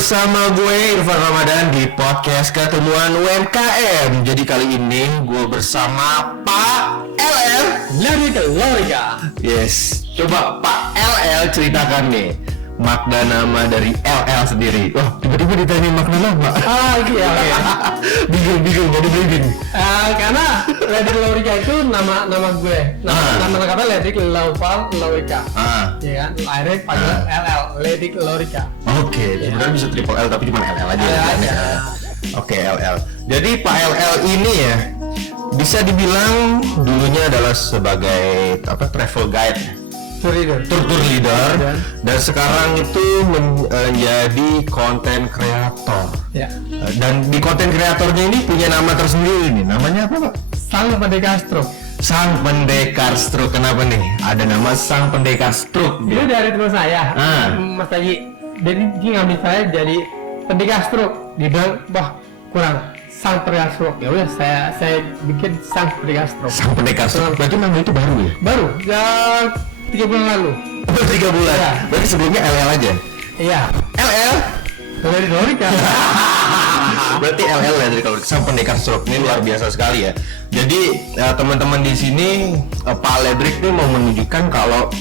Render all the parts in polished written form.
bersama gue Irfan Ramadan di podcast Ketemuan UMKM. Jadi kali ini gue bersama Pak LL Ledik Lorika. Yes, coba Pak LL ceritakan nih makna nama dari LL sendiri. Wah, tiba-tiba ditanya makna nama. Iya. Bingung, jadi bingung. Karena Ledik Lorika itu nama gue. Nama lengkapnya Ledik Laufal Lorika. Ya kan, akhirnya panggil LL Ledik Lorika. Oke, sebenarnya bisa triple L tapi cuma LL aja. Oke, LL. Jadi Pak LL ini ya bisa dibilang dulunya adalah sebagai travel guide, tour leader, dan sekarang itu menjadi content creator. Ya. Dan di content creatornya ini punya nama tersendiri nih. Namanya apa, Pak? Sang Pendekar Stroke. Sang Pendekar Stroke. Kenapa nih? Ada nama Sang Pendekar Stroke. Itu dari teman saya, Mas Taji. Jadi dia ngambil saya jadi pendekar stroke. Dia bilang, wah kurang. Sang Pendekar Stroke. Ya udah saya bikin Sang Pendekar Stroke. Sang Pendekar Stroke. Berarti nama itu baru ya? Baru. Ya 3 bulan lalu. 3 bulan. Ya. Berarti sebelumnya LL aja. Iya. LL. Dari Lorika. Berarti LL ya dari kalau Sang Pendekar Stroke ini luar biasa sekali ya. Jadi teman-teman di sini Pak Ledrik ini mau menunjukkan kalau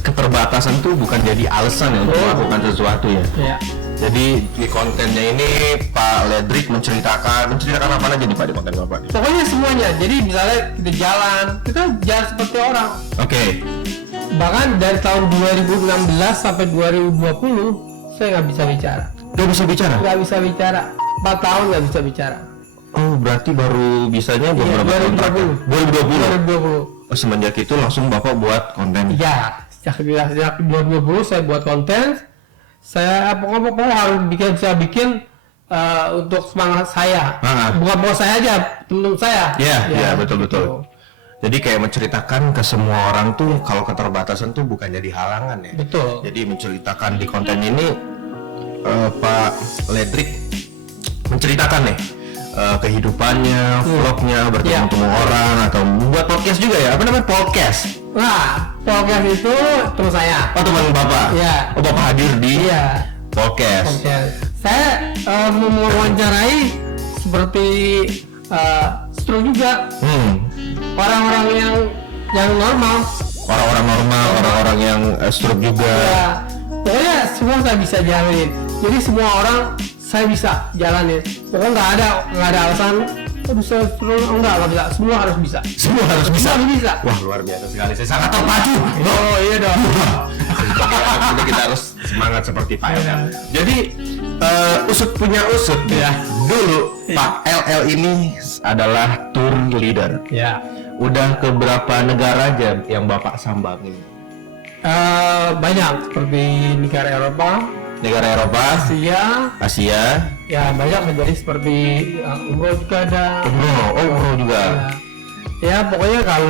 keterbatasan tuh bukan jadi alasan ya untuk melakukan sesuatu ya. Iya. Jadi di kontennya ini Pak Ledrik menceritakan apa aja nih Pak di konten Bapak? Pokoknya semuanya. Jadi misalnya kita jalan seperti orang. Oke. Bahkan dari tahun 2016 sampai 2020 saya nggak bisa bicara. Nggak bisa bicara? Nggak bisa bicara. 4 tahun nggak bisa bicara. Oh, berarti baru bisanya beberapa tahun terakhir. 2020. 2020. Oh, semenjak itu langsung Bapak buat konten? Iya. Sejak 2020 saya buat konten. Saya pokoknya harus bikin untuk semangat saya. Bukan buat saya aja, teman saya. Iya, betul. Jadi kayak menceritakan ke semua orang tuh kalau keterbatasan tuh bukan jadi halangan ya. Betul. Jadi menceritakan di konten ini Pak Ledrik menceritakan nih kehidupannya, vlognya, bertemu orang atau membuat podcast juga ya. Apa namanya podcast? Nah, podcast itu terus saya. Oh, teman Bapak? Iya. Oh, Bapak hadir di podcast. Saya mewawancarai seperti Stroke juga. Orang-orang yang normal. Orang-orang normal, orang-orang yang stroke juga. Ya, pokoknya semua saya bisa jalanin. Jadi semua orang saya bisa jalanin. Pokoknya nggak ada alasan. Aduh saya stroke, enggak bisa. Semua harus bisa. Semua harus bisa. Wah, luar biasa sekali. Saya sangat terpacu. Oh iya dong. Jadi kita harus semangat seperti Pak LL. Jadi usut punya usut ya. Dulu Pak LL ini adalah tour leader. Ya. Udah ke berapa negara aja yang Bapak sambangi? Banyak seperti negara Eropa, Asia. Ya banyak menjadi seperti umroh juga ada. Umroh juga. Ya pokoknya kalau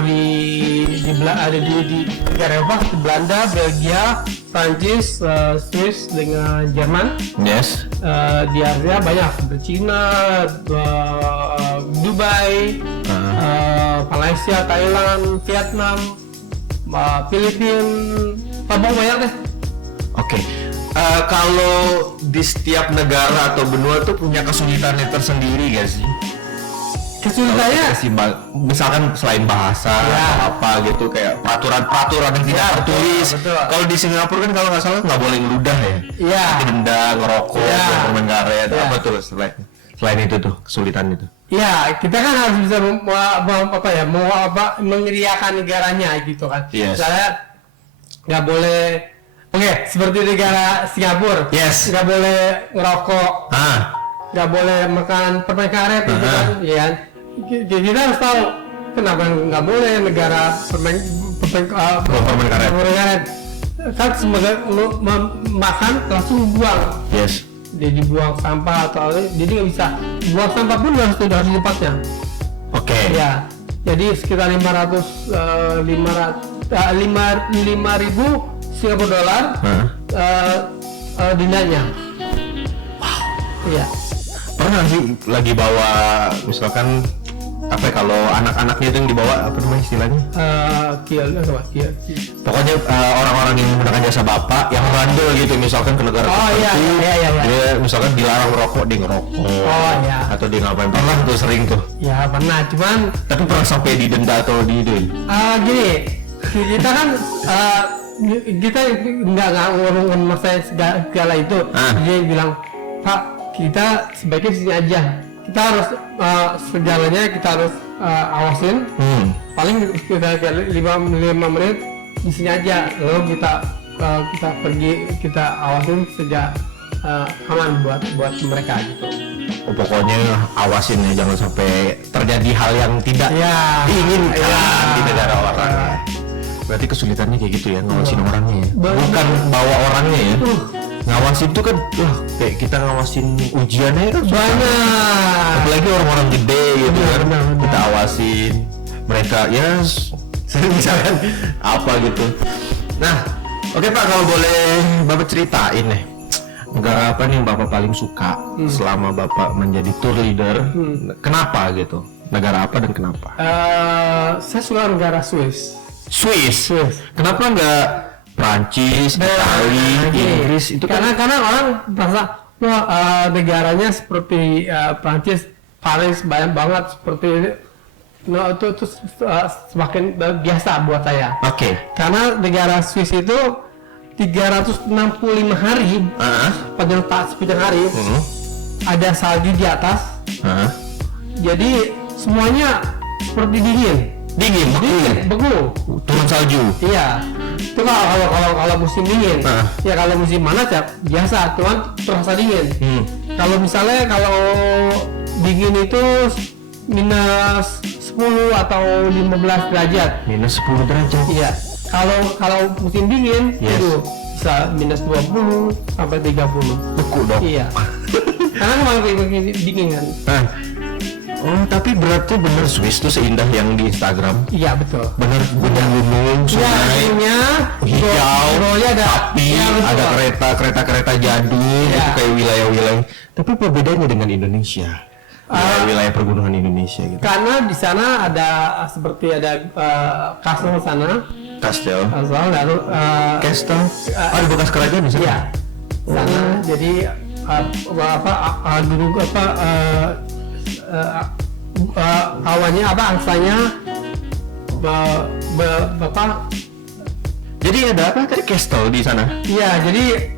ada di negara Eropa, Belanda, Belgia, Prancis, Swiss dengan Jerman. Yes. Di Asia banyak seperti Cina, Dubai, Malaysia, Thailand, Vietnam, Filipina, banyak deh. Oke. Kalau di setiap negara atau benua tuh punya kesulitannya tersendiri gak sih? Kesulitannya misalkan selain bahasa atau apa gitu, kayak peraturan yang tidak tertulis. Kalau di Singapura kan kalau nggak salah nggak boleh ngeludah ya. Iya. Denda, ngerokok, permen karet, apa tuh selain itu tuh kesulitan itu. Ya, kita kan harus bisa menyediakan negaranya gitu kan. Yes. Misalnya nggak boleh, seperti negara Singapura, nggak boleh ngerokok, nggak boleh makan permen karet gitu kan, ya kan. Kita harus tahu kenapa nggak boleh negara permen karet. Kan sebagai makan langsung buang. Yes. Jadi buang sampah atau jadi nggak bisa buang sampah pun harus di tempatnya. Oke. Ya, jadi sekitar 5.000 Singapura dolar dendanya. Wow. Iya. Pernah sih lagi bawa misalkan apa ya, kalau anak-anaknya itu yang dibawa apa namanya istilahnya? Pokoknya orang-orang yang menggunakan jasa bapak yang bandel gitu, misalkan ke negara tertentu, dia misalkan dilarang rokok, dia ngerokok. Atau dia ngapain, pernah tuh sering tuh. Ya pernah, cuman tapi pernah sampai didenda atau di gini, kita kan kita nggak ngomongin masalah segala itu. Dia bilang, Pak, kita sebaiknya di sini aja. Kita harus segalanya kita harus awasin. Paling kita 5 menit di sini aja. Lalu kita pergi, kita awasin sejak aman buat mereka gitu. Pokoknya awasin ya, jangan sampai terjadi hal yang tidak diinginkan di negara orang. Berarti kesulitannya kayak gitu ya, ngawasin orangnya ya. Bukan bawa orangnya ya. Ngawasin itu kan kayak kita ngawasin ujiannya kan banyak. Apalagi orang-orang gede gitu kan. Kita awasin mereka ya misalkan apa gitu. Nah, oke Pak, kalau boleh Bapak ceritain nih, negara apa nih yang Bapak paling suka selama Bapak menjadi tour leader? Kenapa gitu? Negara apa dan kenapa? Saya suka negara Swiss. Kenapa nggak Prancis, Italia, Inggris? Itu karena orang merasa negaranya seperti Prancis, Paris banyak banget seperti itu semakin biasa buat saya. Karena negara Swiss itu 365 hari sepanjang hari ada salju di atas. Jadi semuanya seperti dingin, beku, turun salju. Iya, itu kalau musim dingin. Ya kalau musim panas ya biasa, cuman terasa dingin. Kalau misalnya dingin itu minus 10 atau 15 derajat. Minus 10 derajat. Iya. Kalau musim dingin itu bisa minus 20 sampai 30. Beku dong. Iya. Karena memang dingin kan. Tapi berarti bener Swiss tuh seindah yang di Instagram. Iya betul. Bener gunung, sungai, hijau, tapi ada kereta jadul, itu kayak wilayah-wilayah. Tapi perbedaannya dengan Indonesia, wilayah pergunungan Indonesia gitu. Karena di sana ada seperti ada kastel sana. Kastel. Lalu kastel. Ada bekas kerajaan di sana. Iya. Sana jadi dulu awannya angsanya jadi ada apa tadi castle di sana? Iya, jadi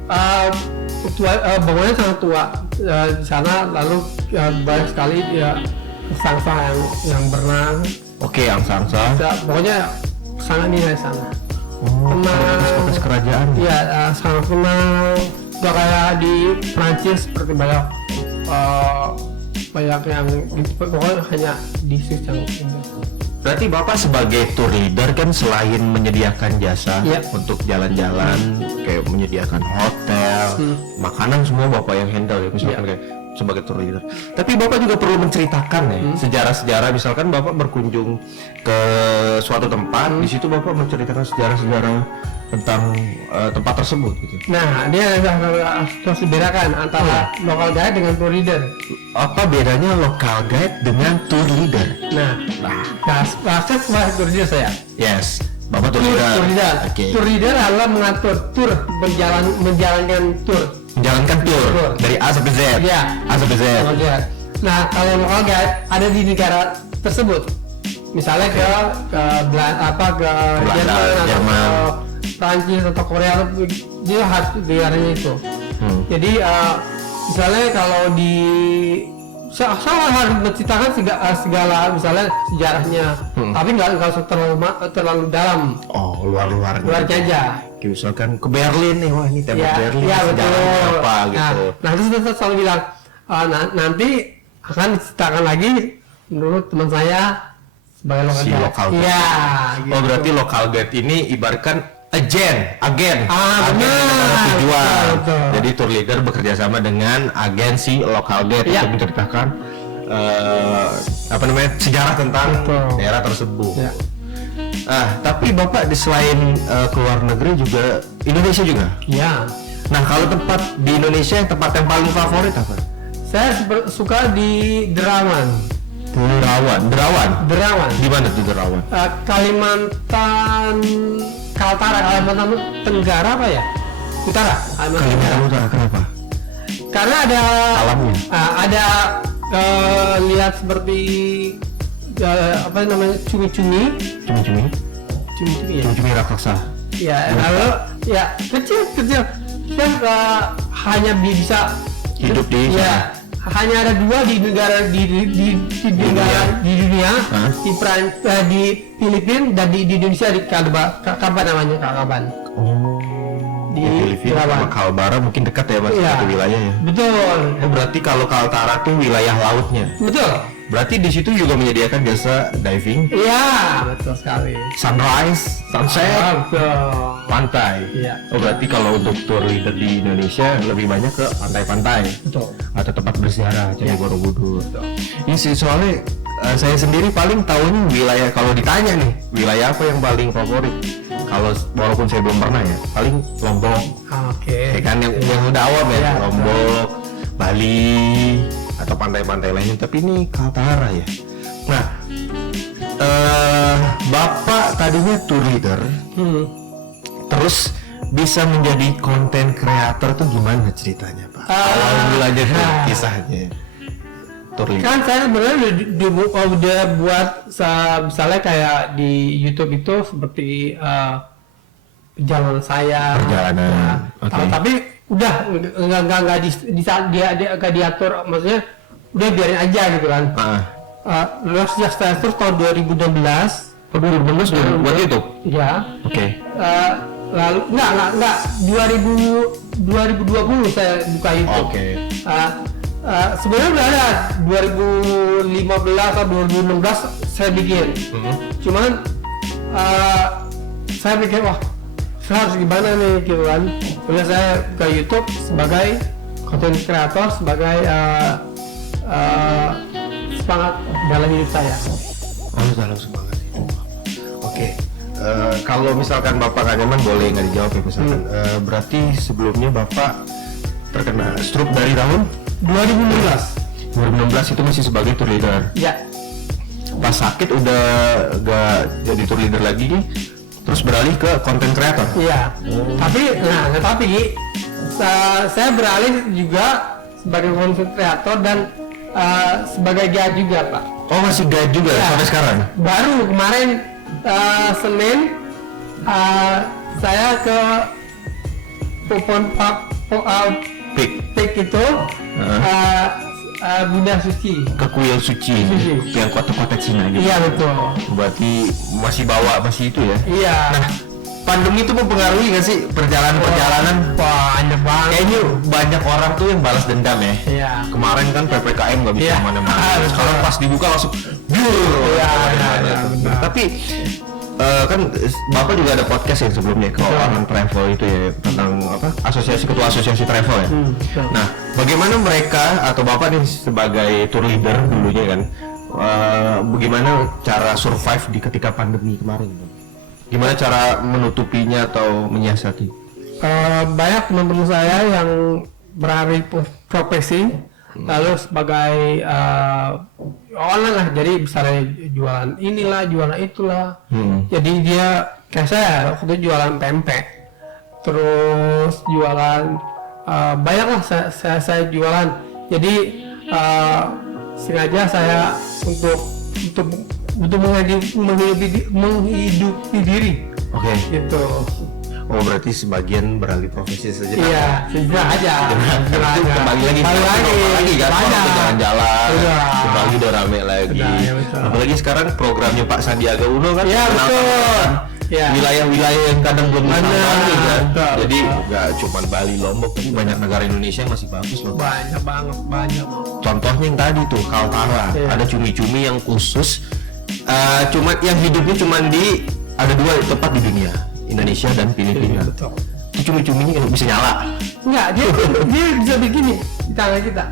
bangunannya sangat tua di sana, lalu banyak sekali angsa yang berenang. Angsa. Pokoknya sangat nilai sana. Bekas kerajaan. Iya, sangat tenang. Udah kayak di Prancis seperti banyak yang pokoknya hanya di Swiss yang Berarti Bapak sebagai tour leader kan selain menyediakan jasa untuk jalan-jalan, kayak menyediakan hotel, makanan semua Bapak yang handle ya, misalkan kayak sebagai tour leader. Tapi Bapak juga perlu menceritakan ya sejarah-sejarah, misalkan Bapak berkunjung ke suatu tempat, di situ Bapak menceritakan sejarah-sejarah tentang tempat tersebut gitu. Nah, dia harus dibedakan antara local guide dengan tour leader. Apa bedanya local guide dengan tour leader? Saya sebagai tour leader saya. Yes, Bapak tour leader. Tour leader adalah mengatur tour, menjalankan tour dari A sampai Z. A sampai Z. Nah, kalau local guide ada di negara tersebut, misalnya ke Jerman, Prancis atau Korea, dia harus negaranya itu. Jadi misalnya kalau saya harus menceritakan segala misalnya sejarahnya, tapi nggak usah terlalu dalam. Luar aja. Misalkan ke Berlin nih, wah ini tema Berlin, sejarahnya apa gitu. Nah terus saya selalu bilang nanti akan diceritakan lagi menurut teman saya sebagai local guide. Gitu. Berarti local guide ini ibaratkan agen tujuan. Jadi tour leader bekerja sama dengan agensi local guide untuk menceritakan sejarah tentang daerah tersebut. Tapi Bapak selain keluar negeri juga Indonesia juga? Iya. Nah, kalau tempat di Indonesia tempat yang paling favorit apa? Saya suka di Derawan. Derawan. Di mana tuh Derawan? Kalimantan Tenggara apa ya? Utara. Kalimantan Utara. Kenapa? Karena ada alamnya. Ada lihat seperti apa namanya cumi-cumi raksasa. Ya, lalu ya kecil kan hanya bisa hidup di hanya ada 2 di negara di dunia, di Filipina dan di Indonesia di Kalbar namanya Kalbar. Di Filipina sama Kalbar mungkin dekat ya mas, satu wilayah ya. Betul. Berarti kalau Kaltara tuh wilayah lautnya. Betul. Berarti di situ juga menyediakan jasa diving. Iya, betul sekali. Sunrise, sunset, betul. Pantai. Iya. Berarti kalau untuk tour leader di Indonesia lebih banyak ke pantai-pantai. Betul. Atau tempat berziarah, Candi Borobudur. Ini sih soalnya saya sendiri paling tahunya wilayah, kalau ditanya nih wilayah apa yang paling favorit, kalau walaupun saya belum pernah ya, paling Lombok. Oke. Ya kan yang udah awam ya, Lombok, Bali atau pantai-pantai lainnya, tapi ini Kaltara ya. Nah, Bapak tadinya tour leader, terus bisa menjadi konten creator tuh gimana ceritanya Pak? Awal mulanya tuh kisahnya. Tour leader. Kan saya sebenarnya udah buat misalnya kayak di YouTube itu seperti perjalanan saya. Perjalanan. Okay. Tapi udah nggak diatur, maksudnya udah biarin aja gitu kan. Terus tahun 2016. Oh 2016 udah buat itu? Iya. Oke. Lalu enggak 2020 saya buka YouTube. Oke. Sebenarnya udah ada 2015 atau 2016 saya bikin. Cuman saya pikir wah saya harus gimana nih gitu kan. Kemudian saya ke YouTube sebagai content creator, sebagai semangat dalam hidup saya. Oh dalam semangat hidup. Oke. Kalau misalkan Bapak gak nyaman boleh nggak dijawab ya misalkan. Berarti sebelumnya Bapak terkena stroke dari tahun 2016 itu masih sebagai tour leader. Ya. Pas sakit udah gak jadi tour leader lagi, terus beralih ke content creator. Iya. Tapi saya beralih juga sebagai content creator dan sebagai guide juga Pak. Oh masih guide juga sampai sekarang? Baru kemarin Senin saya ke Peak itu Bunda Suci, ke Kuil Suci. Yang kota-kota Cina gitu. Iya betul. Berarti masih itu ya? Iya. Nah, pandemi itu mempengaruhi nggak sih perjalanan? Banyak banget. Kayaknya banyak orang tuh yang balas dendam ya. Iya. Kemarin kan PPKM nggak bisa kemana-mana. Sekarang pas dibuka langsung Iya. Tapi kan Bapak juga ada podcast yang sebelumnya kalau orang travel itu ya, tentang apa, ketua asosiasi travel ya. Nah, bagaimana mereka atau Bapak nih sebagai tour leader dulunya kan, bagaimana cara survive di ketika pandemi kemarin? Gimana cara menutupinya atau menyiasati? Banyak teman-teman saya yang beralih profesi, lalu sebagai online lah, jadi misalnya jualan inilah, jualan itulah. Jadi dia kayak saya waktu itu jualan pempek, terus jualan banyak lah saya jualan. Jadi sengaja saya untuk menghidupi diri. Oke. Gitu. Oh berarti sebagian beralih profesi saja. Iya, sejenak aja. Kembali lagi kan, jalan-jalan, kembali udah rame lagi. Apalagi sekarang programnya Pak Sandiaga Uno kan. Iya betul. Wilayah-wilayah yang kadang belum disambangi kan. Jadi nggak cuma Bali, Lombok, tapi banyak negara Indonesia yang masih bagus loh. Banyak banget. Contohnya yang tadi tuh Kaltara, ada cumi-cumi yang khusus. Cuma yang hidupnya cuma ada 2 tempat di dunia, Indonesia dan Filipina. Betul. Itu cumi-cuminya kan bisa nyala. Enggak, dia bisa begini di tangan kita.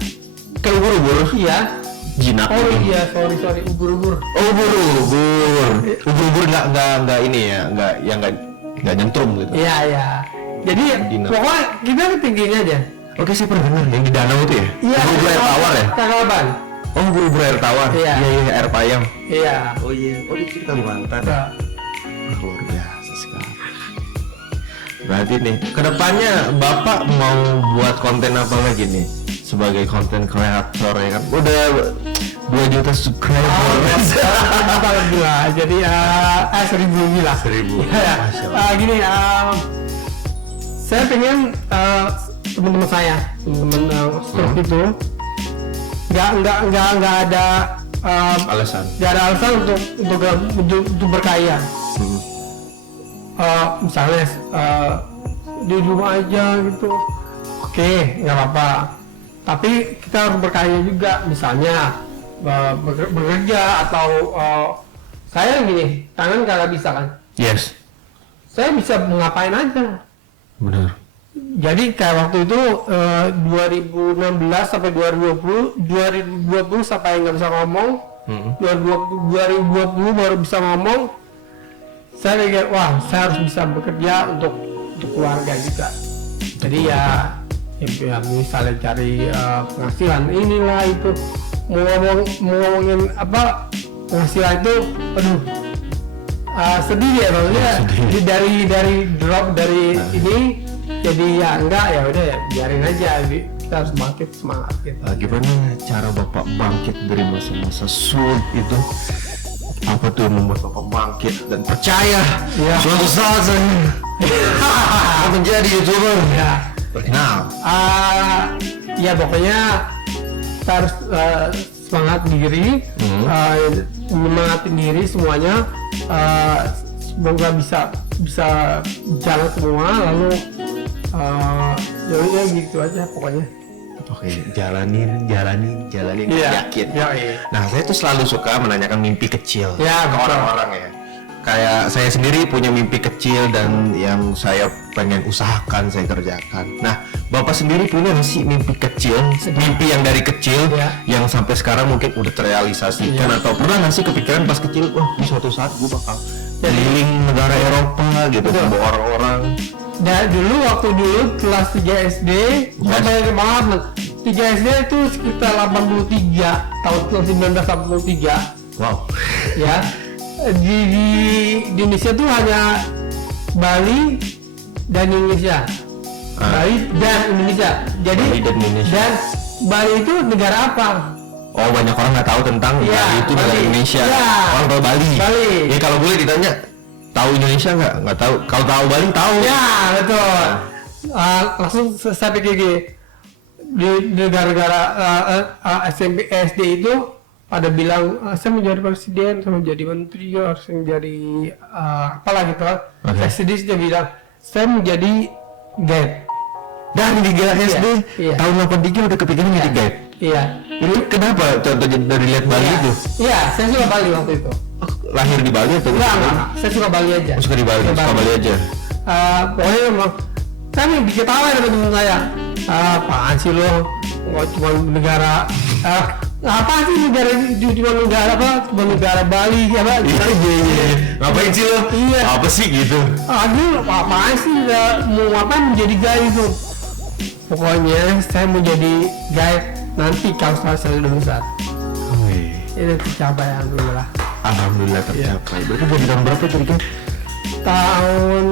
Kayak ubur-ubur. Iya. Jinak. Oh iya, sorry, ubur-ubur. Oh, ubur-ubur nggak ini ya, nggak nyentrum gitu. Iya. Jadi pokoknya kita tingginya aja. Oke, saya pernah dengar yang di danau itu ya. Iya. Ubur air tawar ya. Kakalaban. Oh, bubur air tawar. Iya. Iya, air payang. Iya. Oh iya, oh di Kalimantan. Iya. Luar biasa sekali. Berarti nih, kedepannya Bapak mau buat konten apa lagi nih? Sebagai konten kreator ya kan? Udah 2 juta subscriber. Gila. Jadi 1000 gila. 1000. Gini, saya pengen teman-teman saya, teman-teman stroke itu nggak ada Alasan. nggak ada alasan untuk berkaya. Misalnya di rumah aja gitu, oke, nggak apa-apa. Tapi kita harus berkaya juga, misalnya bekerja atau saya gini, tangan kagak bisa kan? Yes. Saya bisa ngapain aja. Benar. Jadi kayak waktu itu 2016 sampai 2020 sampai nggak bisa ngomong, 2020 baru bisa ngomong. Saya pikir, wah, saya harus bisa bekerja untuk keluarga juga. Jadi ya misalnya cari penghasilan inilah itu, mau ngomongin apa penghasilan itu, aduh, sedih ya maksudnya. Dari drop dari ini, jadi ya enggak, ya udah ya biarin aja, kita harus bangkit, semangat gitu. Gimana cara Bapak bangkit dari masa-masa sulit itu? Apa tuh yang membuat Bapak bangkit dan percaya suatu saat saya akan menjadi YouTuber terkenal? Ya pokoknya kita harus semangat diri, menyemangatin diri semuanya. Semoga bisa jalan semua, lalu ya gitu aja pokoknya. Oke, jalanin, Iya. yakin. Iya. Nah, saya tuh selalu suka menanyakan mimpi kecil ke betul. orang-orang ya. Kayak saya sendiri punya mimpi kecil dan yang saya pengen usahakan saya kerjakan. Nah, Bapak sendiri punya nggak sih mimpi kecil, mimpi yang dari kecil yang sampai sekarang mungkin udah terrealisasikan atau pernah nggak sih kepikiran pas kecil, wah di suatu saat gue bakal keliling negara Eropa gitu, bawa orang-orang. Dan waktu dulu kelas 3 SD, saya banget 3 SD itu sekitar 83 tahun 1983. Wow. Ya, di Indonesia tuh hanya Bali dan Indonesia. Bali dan Indonesia. Jadi Bali dan Indonesia. Dan Bali itu negara apa? Oh, banyak orang nggak tahu tentang Bali itu negara Indonesia. Orang tahu Bali. Ya kalau boleh ditanya, tahu Indonesia nggak tahu. Kalau tahu Bali tahu. Ya betul. Langsung saya pikir gini, di negara-negara SMP SD itu pada bilang saya mau jadi presiden, saya mau jadi menteri, saya mau jadi apalah gitu. Saya sedih dia bilang saya mau jadi guide. Dan di SD tahun 83 udah kepikiran jadi guide. Iya. Itu kenapa? Contohnya dari lihat Bali itu? Iya, saya suka Bali waktu itu. Lahir di Bali atau? Enggak, saya suka Bali aja. Suka di Bali, suka Bali aja. Pokoknya memang saya nih bikin tawa ya teman-teman saya. Apaan sih lo? Nggak cuma negara apa sih negara cuma negara apa? Cuma negara Bali apa? Iya. Ngapain sih lo? Iya. Apa sih gitu? Aduh, apaan sih? Mau apa menjadi guide itu? Pokoknya saya mau jadi guide nanti kalau saya udah besar. Itu tercapai, alhamdulillah. Alhamdulillah tercapai. Berarti dari tahun berapa tadi kan? Tahun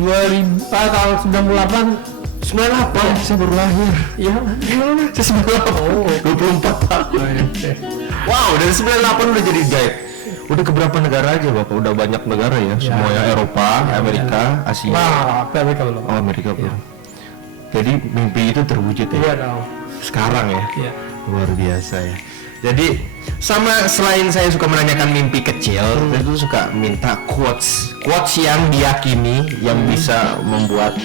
98. 98, saya baru lahir. Iya, gimana? Saya 98. Oh, 24 tahun. Wow, dari 98 udah jadi guide. Udah ke berapa negara aja Bapak? Udah banyak negara ya? Semuanya Eropa, Amerika, Asia. Wah, Amerika belum. Oh, Amerika belum. Jadi mimpi itu terwujud ya? Iya dong. Sekarang ya? Iya. Luar biasa ya. Jadi selain saya suka menanyakan mimpi kecil, saya tuh suka minta quotes yang diyakini yang bisa membuat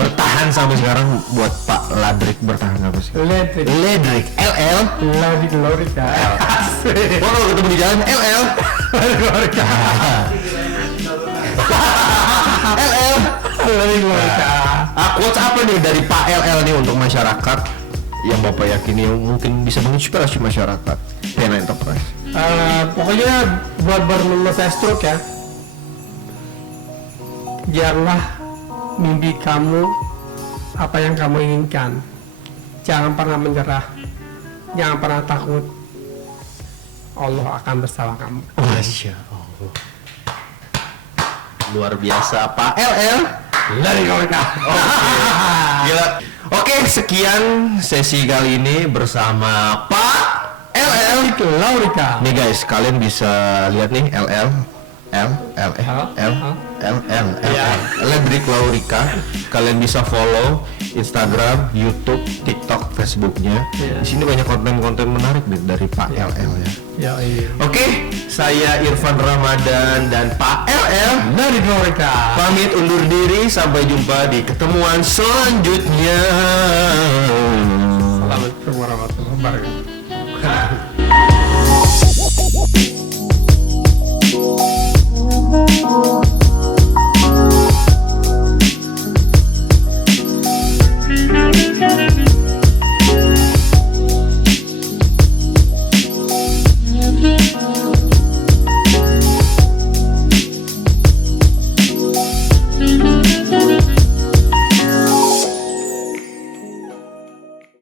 bertahan sampai sekarang. Buat Pak Ladrik bertahan apa sih? Ladrik LL Ladrik ya. Wah, kalau ketemu di jalan LL quotes apa nih dari Pak LL nih untuk masyarakat yang Bapak yakini mungkin bisa menginspirasi masyarakat Pena Enterprise? Pokoknya buat saya stroke ya, biarlah mimpi kamu apa yang kamu inginkan, jangan pernah menyerah. jangan pernah takut. Allah akan bersama kamu. Masya Allah. Luar biasa Pak LL. Dari Laurika. Gila. Oke, sekian sesi kali ini bersama Pak LL Laurika. Nih guys, kalian bisa lihat nih Ledrick Laurika. Kalian bisa follow Instagram, YouTube, TikTok, Facebooknya. Di sini banyak konten-konten menarik dari Pak LL ya. Oke, saya Irfan Ramadan dan Pak LL dari Laurika pamit undur diri. Sampai jumpa di ketemuan selanjutnya. Assalamualaikum warahmatullahi wabarakatuh.